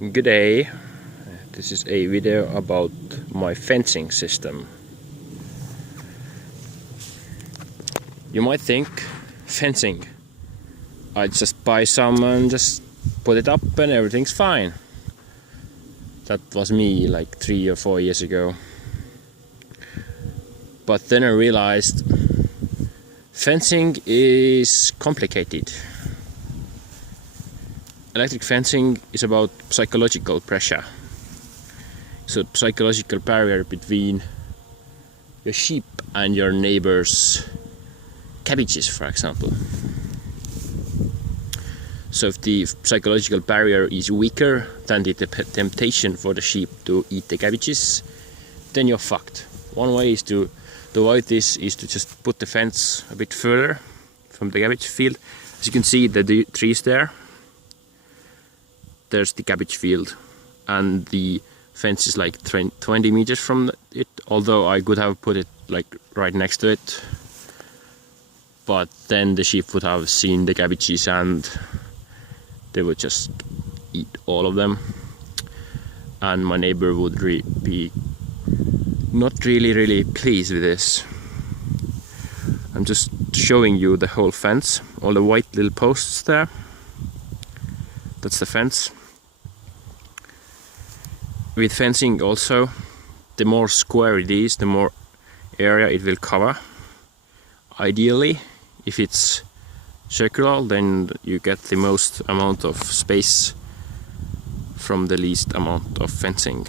Good day. This is a video about my fencing system. You might think, fencing, I just buy some and just put it up and everything's fine. That was me like 3 or 4 years ago. But then I realized fencing is complicated. Electric fencing is about psychological pressure. It's a psychological barrier between your sheep and your neighbor's cabbages, for example. So if the psychological barrier is weaker than the temptation for the sheep to eat the cabbages, then you're fucked. One way is to avoid this is to just put the fence a bit further from the cabbage field. As you can see, the trees there's the cabbage field, and the fence is like 20 meters from it, although I could have put it like right next to it, but then the sheep would have seen the cabbages and they would just eat all of them, and my neighbor would be not really pleased with this. I'm just showing you the whole fence, all the white little posts there. That's the fence. With fencing also, the more square it is, the more area it will cover. Ideally, if it's circular, then you get the most amount of space from the least amount of fencing.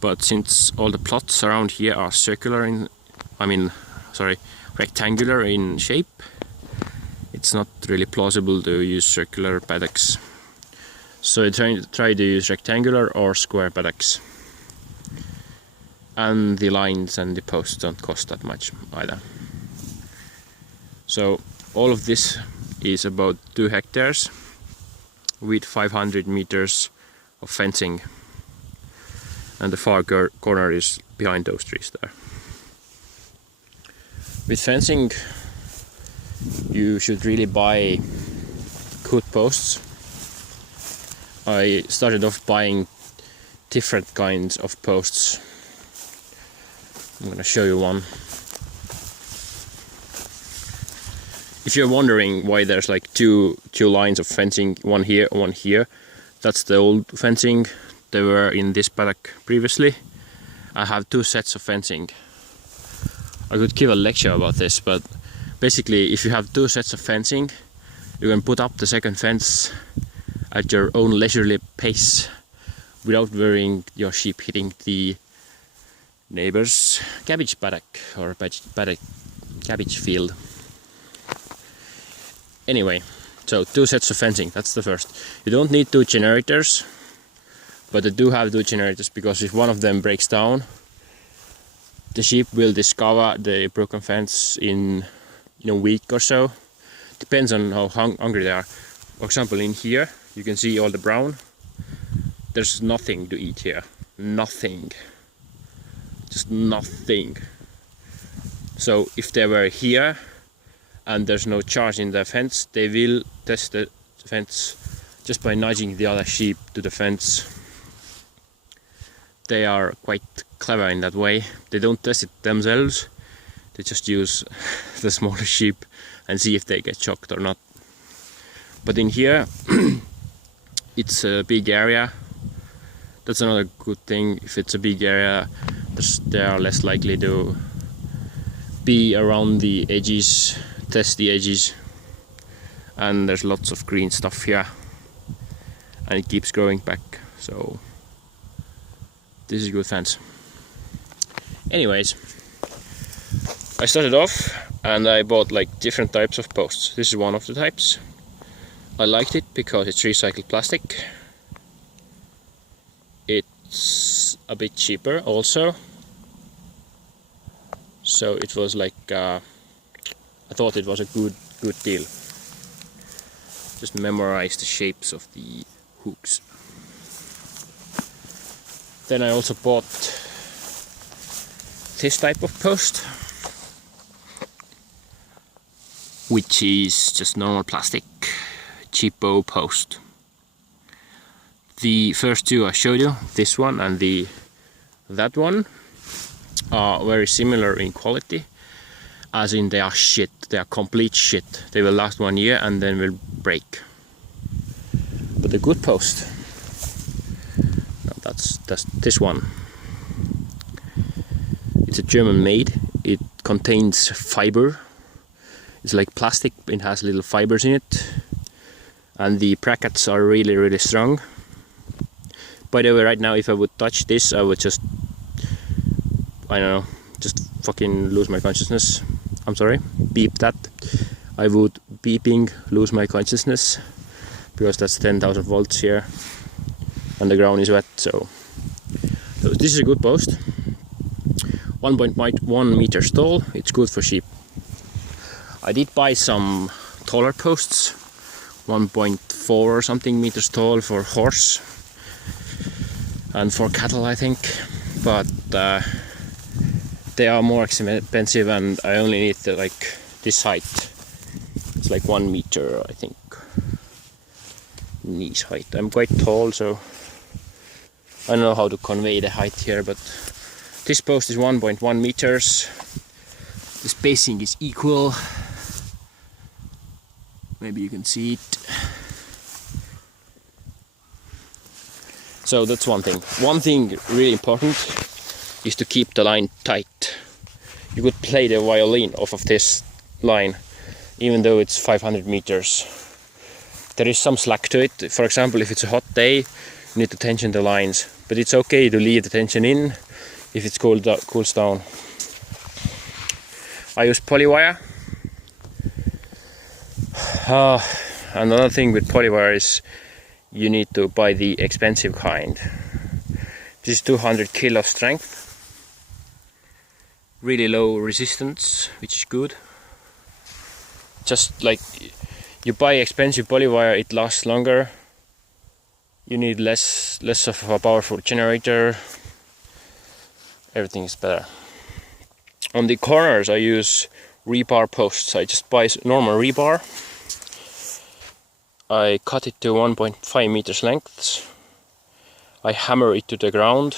But since all the plots around here are rectangular in shape, it's not really plausible to use circular paddocks. So I try to use rectangular or square paddocks. And the lines and the posts don't cost that much either. So all of this is about 2 hectares with 500 meters of fencing. And the far corner is behind those trees there. With fencing, you should really buy good posts. I started off buying different kinds of posts. I'm gonna show you one. If you're wondering why there's like two lines of fencing, one here, that's the old fencing. They were in this paddock previously. I have 2 sets of fencing. I could give a lecture about this, but basically if you have 2 sets of fencing, you can put up the second fence at your own leisurely pace without worrying your sheep hitting the neighbor's cabbage paddock or cabbage field. Anyway, so 2 sets of fencing, that's the first. You don't need 2 generators, but I do have 2 generators because if one of them breaks down, the sheep will discover the broken fence in a week or so. Depends on how hungry they are. For example, in here you can see all the brown. There's nothing to eat here. Nothing. Just nothing. So if they were here and there's no charge in the fence, they will test the fence just by nudging the other sheep to the fence. They are quite clever in that way. They don't test it themselves. They just use the smaller sheep and see if they get shocked or not. But in here, it's a big area. That's another good thing. If it's a big area, they are less likely to be around the edges, test the edges. And there's lots of green stuff here. And it keeps growing back. So this is a good fence. Anyways, I started off and I bought like different types of posts. This is one of the types. I liked it because it's recycled plastic. It's a bit cheaper also. So it was like, I thought it was a good deal. Just memorize the shapes of the hooks. Then I also bought this type of post, which is just normal plastic cheapo post. the first two I showed you, this one and that one, are very similar in quality, as in they are shit, they are complete shit. They will last 1 year and then will break. But the good post, that's this one. It's a German made. It contains fiber. It's like plastic, it has little fibers in it. And the brackets are really, really strong. By the way, right now, if I would touch this, I would just, I don't know, just fucking lose my consciousness. I'm sorry, beep that. I would beeping lose my consciousness, because that's 10,000 volts here and the ground is wet. So this is a good post. 1.1 meters tall. It's good for sheep. I did buy some taller posts, 1.4 or something meters tall for horse and for cattle, I think, but they are more expensive, and I only need like this height. It's like 1 meter, I think, knee height. I'm quite tall, so I don't know how to convey the height here, but this post is 1.1 meters. The spacing is equal. Maybe you can see it. So that's one thing. One thing really important is to keep the line tight. You could play the violin off of this line, even though it's 500 meters. There is some slack to it. For example, if it's a hot day, you need to tension the lines, but it's okay to leave the tension in if it cools down. I use polywire. Another thing with polywire is you need to buy the expensive kind. This is 200 kilo strength, really low resistance, which is good. Just like you buy expensive polywire, it lasts longer. You need less of a powerful generator. Everything is better. On the corners I use rebar posts. I just buy normal rebar. I cut it to 1.5 meters lengths. I hammer it to the ground.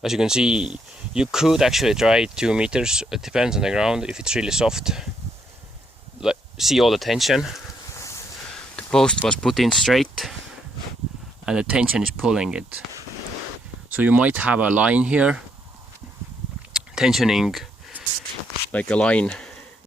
As you can see, you could actually try 2 meters. It depends on the ground. If it's really soft, like, see all the tension. The post was put in straight and the tension is pulling it. So you might have a line here tensioning, like a line